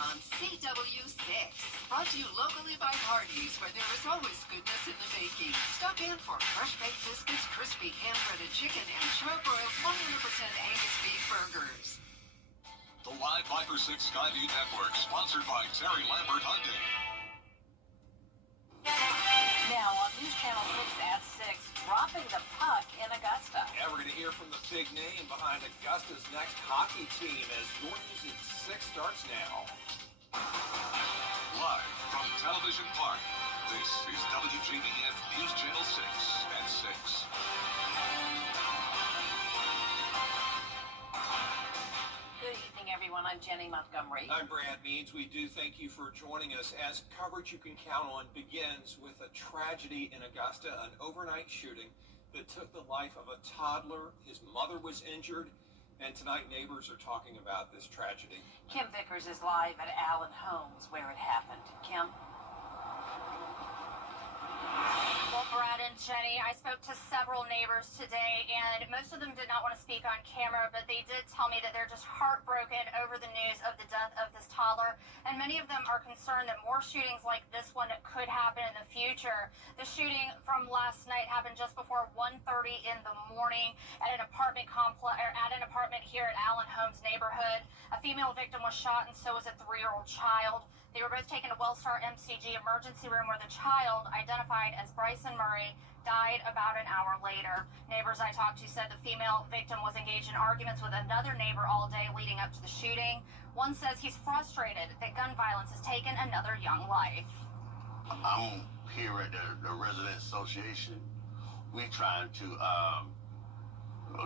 on CW6. Brought to you locally by Hardee's, where there is always goodness in the baking. Stop in for fresh baked biscuits, crispy hand-breaded chicken, and charbroiled 100% Angus beef burgers. The Live Viper 6 Skyview Network, sponsored by Terry Lambert Hyundai. Now on News Channel 6 at 6, dropping the puck in Augusta. Yeah, we're going to hear from the big name behind Augusta's next hockey team as your News at 6 starts now. Live from Television Park, this is WJBF News Channel 6 at 6. Good evening, everyone. I'm Jenny Montgomery. I'm Brad Means. We do thank you for joining us as coverage you can count on begins with a tragedy in Augusta, an overnight shooting that took the life of a toddler. His mother was injured, and tonight neighbors are talking about this tragedy. Kim Vickers is live at Allen Homes where it happened. Kim? Well, Brad and Jenny, I spoke to several neighbors today, and most of them did not want to speak on camera, but they did tell me that they're just heartbroken over the news of the death of this toddler, and many of them are concerned that more shootings like this one could happen in the future. The shooting from last night happened just before 1:30 in the morning at an apartment complex, or at an apartment here at Allen Homes neighborhood. A female victim was shot, and so was a 3-year-old child. They were both taken to Wellstar MCG emergency room, where the child, identified as Bryson Murray, died about an hour later. Neighbors I talked to said the female victim was engaged in arguments with another neighbor all day leading up to the shooting. One says he's frustrated that gun violence has taken another young life. I'm here at the Resident Association. We're trying to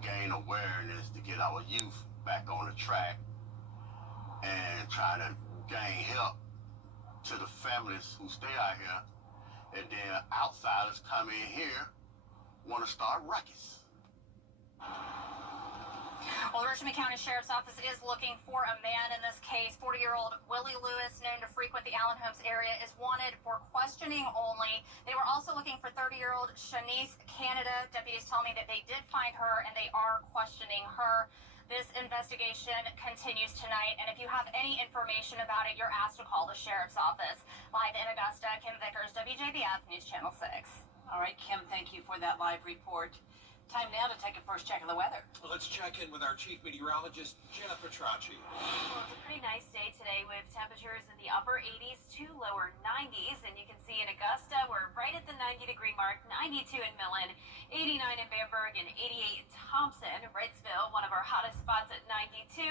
gain awareness to get our youth back on the track and try to gain help to the families who stay out here, and then outsiders come in here want to start ruckus. Well, the Richmond County Sheriff's Office is looking for a man in this case. 40-year-old Willie Lewis, known to frequent the Allen Homes area, is wanted for questioning only. They were also looking for 30-year-old Shanice Canada. Deputies tell me that they did find her, and they are questioning her. This investigation continues tonight, and if you have any information about it, you're asked to call the Sheriff's Office. Live in Augusta, Kim Vickers, WJBF News Channel 6. All right, Kim, thank you for that live report. Time now to take a first check of the weather. Well, let's check in with our chief meteorologist, Jenna Petracci. Well, it's a pretty nice day today with temperatures in the upper 80s to lower 90s. And you can see in Augusta, we're right at the 90-degree mark, 92 in Millen, 89 in Bamberg, and 88 in Thompson. Wrightsville, one of our hottest spots at 92,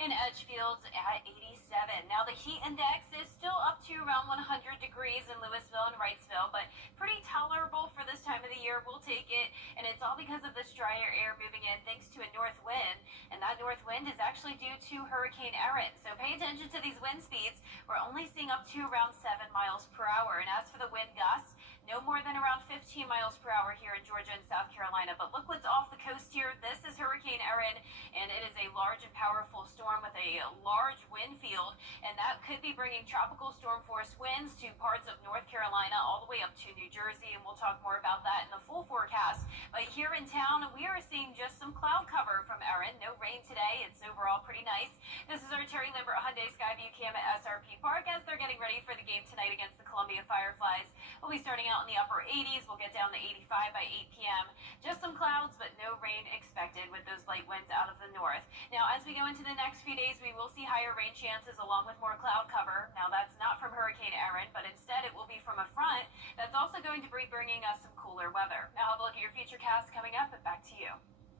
and Edgefield at 87. Now, the heat index is still up to around 100 degrees in Louisville and Wrightsville, but pretty tolerable for this time of the year. We'll take it, and it's all because of this drier air moving in thanks to a north wind, and that north wind is actually due to Hurricane Erin. So pay attention to these wind speeds. We're only seeing up to around 7 miles per hour, and as for the wind gusts, no more than around 15 miles per hour here in Georgia and South Carolina. But look what's off the coast here. This is Hurricane Erin, and it is a large and powerful storm with a large wind field, and that could be bringing tropical storm force winds to parts of North Carolina all the way up to New Jersey, and we'll talk more about that in the full forecast. But here in town, we are seeing just some cloud cover from Erin. No rain today. It's overall pretty nice. This is our Terry Lambert Hyundai Skyview cam at SRP Park as they're getting ready for the game tonight against the Columbia Fireflies. We'll be starting out in the upper 80s. We'll get down to 85 by 8 p.m. Just some clouds, but no rain expected with those light winds out of the north. Now, as we go into the next few days, we will see higher rain chances along with more cloud cover. Now, that's not from Hurricane Erin, but instead it will be from a front that's also going to be bringing us some cooler weather. Now, have a look at your future cast coming up, and back to you.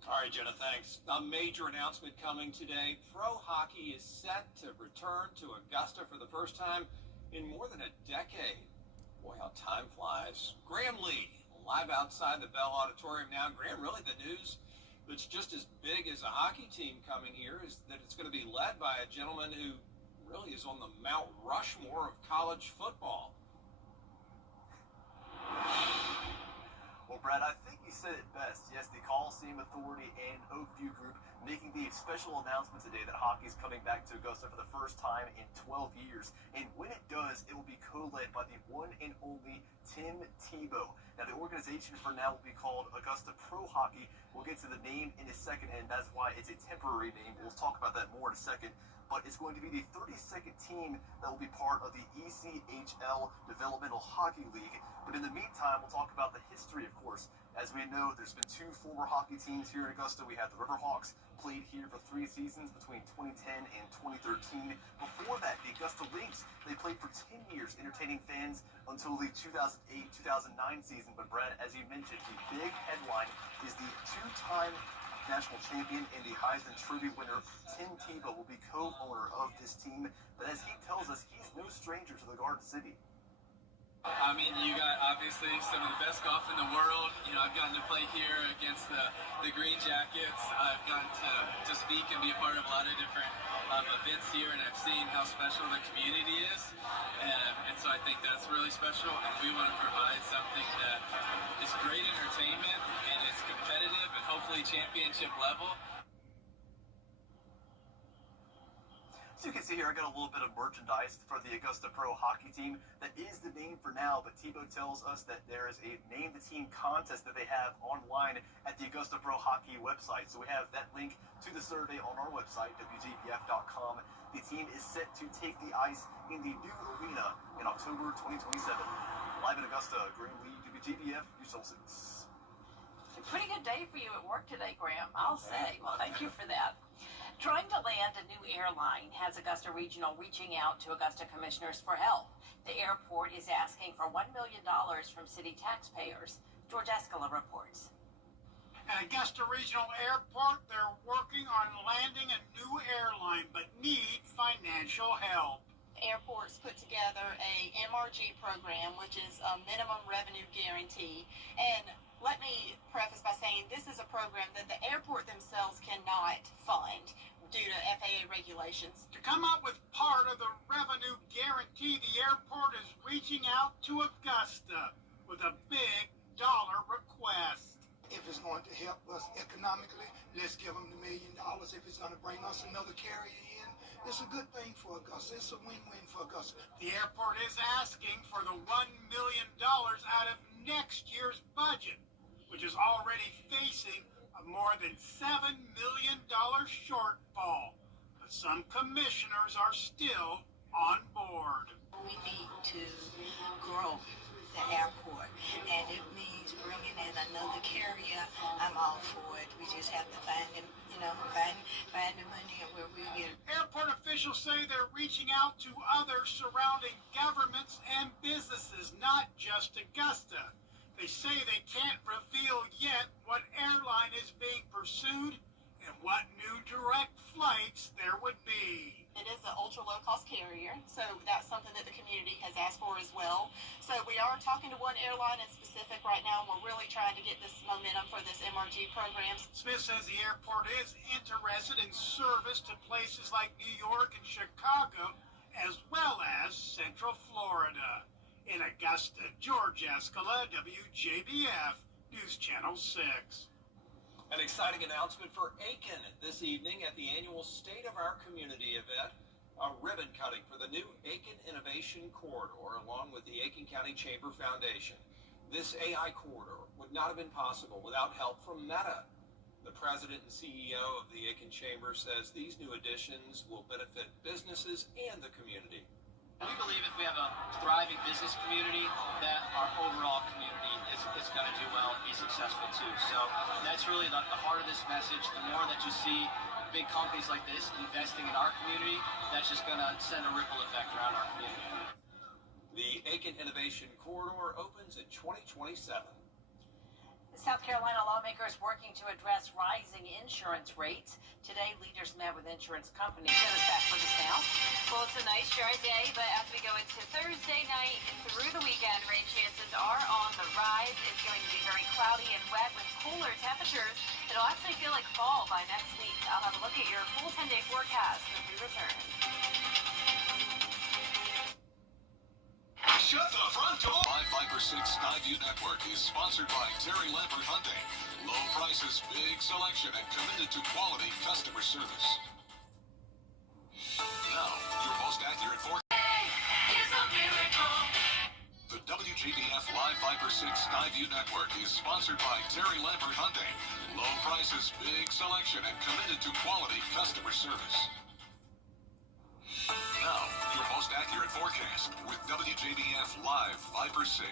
All right, Jenna, thanks. A major announcement coming today. Pro hockey is set to return to Augusta for the first time in more than a decade. Boy, how time flies. Graham Lee, live outside the Bell Auditorium now. Graham, really the news that's just as big as a hockey team coming here is that it's going to be led by a gentleman who really is on the Mount Rushmore of college football. Well, Brad, I think you said it best. Yes, the Coliseum Authority and Oakview Group making the special announcement today that hockey is coming back to Augusta for the first time in 12 years. And when it does, because it will be co-led by the one and only Tim Tebow. Now, the organization for now will be called Augusta Pro Hockey. We'll get to the name in a second, and that's why it's a temporary name. We'll talk about that more in a second. But it's going to be the 32nd team that will be part of the ECHL Developmental Hockey League. But in the meantime, we'll talk about the history, of course. As we know, there's been two former hockey teams here in Augusta. We have the Riverhawks, played here for 3 seasons between 2010 and 2013. Before that, the Augusta Lynx, they played for 10 years, entertaining fans until the 2008-2009 season. But Brad, as you mentioned, the big headline is the 2-time national champion and the Heisman Trophy winner, Tim Tebow, will be co-owner of this team. But as he tells us, he's no stranger to the Garden City. I mean, you got obviously some of the best golf in the world. You know, I've gotten to play here against the Green Jackets. I've gotten to speak and be a part of a lot of different events here, and I've seen how special the community is. And so I think that's really special, and we want to provide something that is great entertainment, and it's competitive, and hopefully championship level. So you can see here, I got a little bit of merchandise for the Augusta Pro Hockey team. That is the name for now, but Tebow tells us that there is a Name the Team contest that they have online at the Augusta Pro Hockey website. So we have that link to the survey on our website, WJBF.com. The team is set to take the ice in the new arena in October 2027. Live in Augusta, Graham Lee, WJBF, News Channel 6. A pretty good day for you at work today, Graham, I'll say. Well, thank you for that. Trying to land a new airline has Augusta Regional reaching out to Augusta commissioners for help. The airport is asking for $1 million from city taxpayers. George Escala reports. At Augusta Regional Airport, they're working on landing a new airline, but need financial help. Airports put together a MRG program, which is a minimum revenue guarantee. And let me preface by saying this is a program that the airport themselves cannot fund due to FAA regulations. To come up with part of the revenue guarantee, the airport is reaching out to Augusta with a big dollar request. If it's going to help us economically, let's give them the $1 million. If it's going to bring us another carrier in, it's a good thing for Augusta. It's a win-win for Augusta. The airport is asking for the $1 million out of next year's budget, which is already facing a more than $7 million shortfall. But some commissioners are still on board. We need to grow the airport, and it means bringing in another carrier. I'm all for it. We just have to find them, find the money and where we get. Airport officials say they're reaching out to other surrounding governments and businesses, not just Augusta. They say they can't reveal yet what airline is being pursued and what new direct flights there would be. It is an ultra low-cost carrier, so that's something that the community has asked for as well. So we are talking to one airline in specific right now, and we're really trying to get this momentum for this MRG program. Smith says the airport is interested in service to places like New York and Chicago, as well as Central Florida. In Augusta, George Escala, WJBF, News Channel 6. An exciting announcement for Aiken this evening at the annual State of Our Community event. A ribbon cutting for the new Aiken Innovation Corridor along with the Aiken County Chamber Foundation. This AI corridor would not have been possible without help from Meta. The president and CEO of the Aiken Chamber says these new additions will benefit businesses and the community. We believe if we have a thriving business community, that our overall community is going to do well and be successful too. So that's really the heart of this message. The more that you see big companies like this investing in our community, that's just going to send a ripple effect around our community. The Aiken Innovation Corridor opens in 2027. South Carolina lawmakers working to address rising insurance rates. Today, leaders met with insurance companies. Jenna's back with us now. Well, it's a nice dry day, but as we go into Thursday night through the weekend, rain chances are on the rise. It's going to be very cloudy and wet with cooler temperatures. It'll actually feel like fall by next week. I'll have a look at your full 10-day forecast when we return. Shut the front door! 556 Skyview Network is sponsored by Terry Lambert Hyundai. Low prices, big selection, and committed to quality customer service. Now, your most accurate forecast. Here's a WJBF Live Viper 6 Skyview Network is sponsored by Terry Lambert Hyundai. Low prices, big selection, and committed to quality customer service. Now, your most accurate forecast with WJBF Live Viper 6.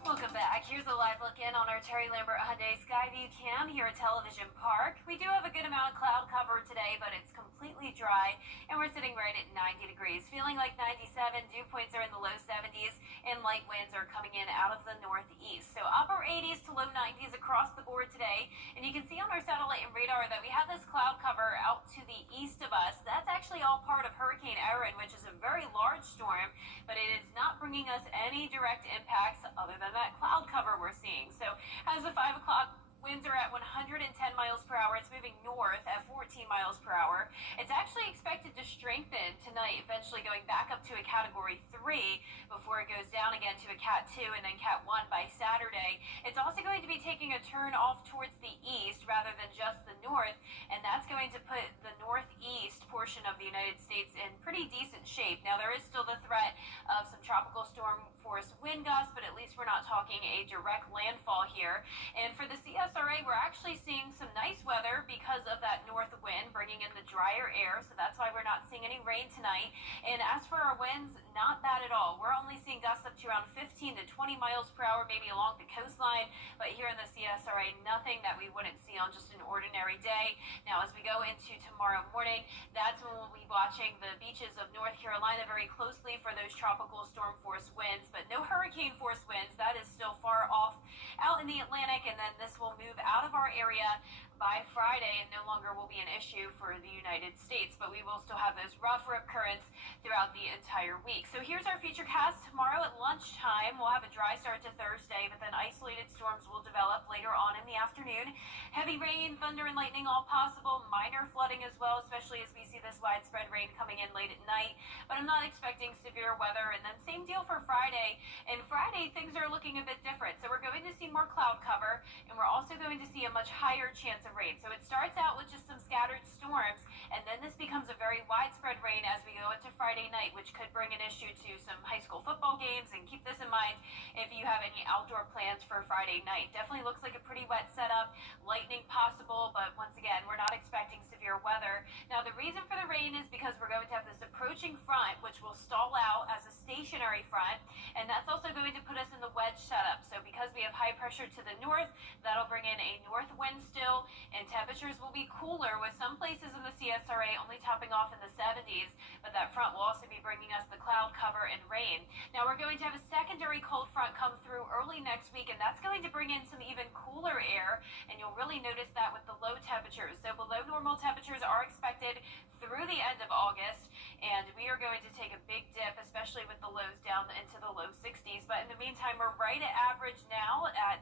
Welcome back. Here's a live look in on our Terry Lambert Hyundai Skyview cam here at Television Park. We do have a good amount of cloud cover today, but it's completely dry, and we're sitting right at 90 degrees. Feeling like 97, dew points are in the low 70s, and light winds are coming in out of the northeast. So upper 80s to low 90s across the board today, and you can see on our satellite and radar that we have this cloud cover out to the east of us. That's actually all part of Hurricane Erin, which is a very large storm, but it is not bringing us any direct impacts other than that cloud cover we're seeing. So as of 5 o'clock, winds are at 110 miles per hour. It's moving north at 14 miles per hour. It's actually expected to strengthen tonight, eventually going back up to a Category 3 before it goes down again to a Cat 2 and then Cat 1 by Saturday. It's also going to be taking a turn off towards the east rather than just the north, and that's going to put the northeast portion of the United States in pretty decent shape. Now, there is still the threat of some tropical storm force wind gusts, but at least we're not talking a direct landfall here. And for the CSRA, we're actually seeing some nice weather because of that north wind bringing in the drier air, so that's why we're not seeing any rain tonight. And as for our winds, not bad at all. We're only seeing gusts up to around 15 to 20 miles per hour, maybe along the coastline, but here in the CSRA, nothing that we wouldn't see on just an ordinary day. Now, as we go into tomorrow morning, that's when we'll be watching the beaches of North Carolina very closely for those tropical storm force winds, but no hurricane force winds. That is still far off out in the Atlantic, and then this will move out of our area by Friday and no longer will be an issue for the United States, but we will still have those rough rip currents throughout the entire week. So here's our future cast. Tomorrow at lunchtime, we'll have a dry start to Thursday, but then isolated storms will develop later on in the afternoon. Heavy rain, thunder, and lightning all possible. Minor flooding as well, especially as we see this widespread rain coming in late at night, but I'm not expecting severe weather. And then same deal for Friday. And Friday, things are looking a bit different. So we're going to see more cloud cover, and we're also going to see a much higher chance of rain. So it starts out with just some scattered storms, and then this becomes a very widespread rain as we go into Friday night, which could bring an issue to some high school football games. And keep this in mind if you have any outdoor plans for Friday night. Definitely looks like a pretty wet setup, lightning possible, but once again, we're not expecting severe weather. Now, the reason for the rain is because we're going to have this approaching front, which will stall out as a stationary front, and that's also going to put us in the wedge setup. So because we have high pressure to the north, that'll bring in a north wind still, and temperatures will be cooler, with some places in the CSRA only topping off in the 70s, but that front will also be bringing us the cloud cover and rain. Now, we're going to have a secondary cold front come through early next week, and that's going to bring in some even cooler air, and you'll really notice that with the low temperatures. So below normal temperatures are expected through the end of August, and we are going to take a big dip, especially with the lows down into the low 60s. But in the meantime, we're right at average now at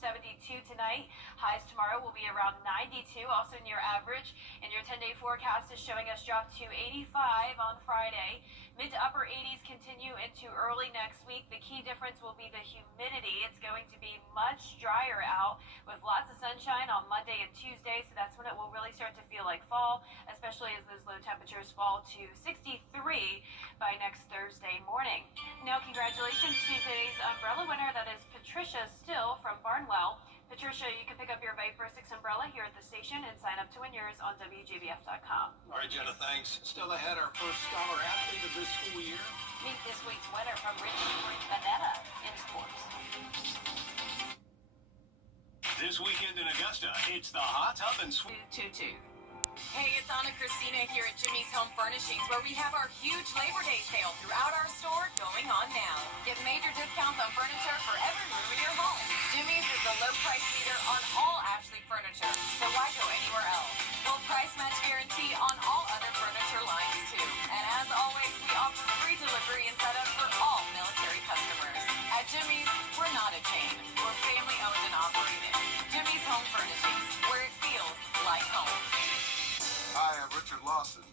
72 tonight. Highs tomorrow will be around 92, also near average. And your 10-day forecast is showing us drop to 85 on Friday. Mid to upper 80s continue into early next week. The key difference will be the humidity. It's going to be much drier out with lots of sunshine on Monday and Tuesday, so that's when it will really start to feel like fall, especially as those low temperatures fall to 63 by next Thursday morning. Now, congratulations to today's umbrella winner. That is Patricia Still from Barnwell. Patricia, you can pick up your Viper 6 umbrella here at the station and sign up to win yours on WJBF.com. All right, Jenna, thanks. Still ahead, our first scholar athlete of this school year. Meet this week's winner from Richmond, Vanetta in sports. This weekend in Augusta, it's the Hot Tub and Swim. 222. Hey, it's Anna Christina here at Jimmy's Home Furnishings, where we have our huge Labor Day sale throughout our store going on now. Get major discounts on furniture for every room in your home. Jimmy's is the low price leader on all Ashley furniture, so why go anywhere else? We'll price match guarantee on all other furniture lines too. And as always, we offer free delivery and setup for all military customers. At Jimmy's, we're not a chain. We're family owned and operated. Jimmy's Home Furnishings, where it feels like home. Hi, I'm Richard Lawson.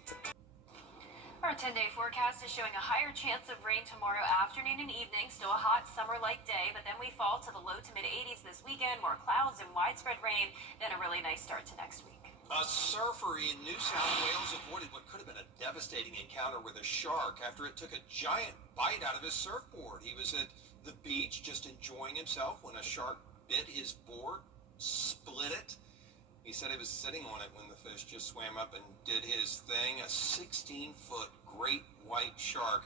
Our 10-day forecast is showing a higher chance of rain tomorrow afternoon and evening. Still a hot summer-like day, but then we fall to the low to mid-80s this weekend. More clouds and widespread rain, then a really nice start to next week. A surfer in New South Wales avoided what could have been a devastating encounter with a shark after it took a giant bite out of his surfboard. He was at the beach, just enjoying himself when a shark bit his board, split it. He said he was sitting on it when the fish just swam up and did his thing. A 16-foot great white shark.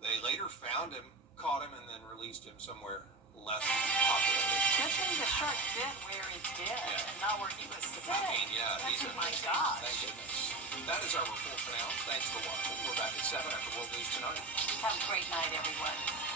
They later found him, caught him, and then released him somewhere less populated. Good thing the shark bit where it did and not where he was sitting. My gosh. Thank goodness. That is our report for now. Thanks for watching. We're back at 7 after World News Tonight. Have a great night, everyone.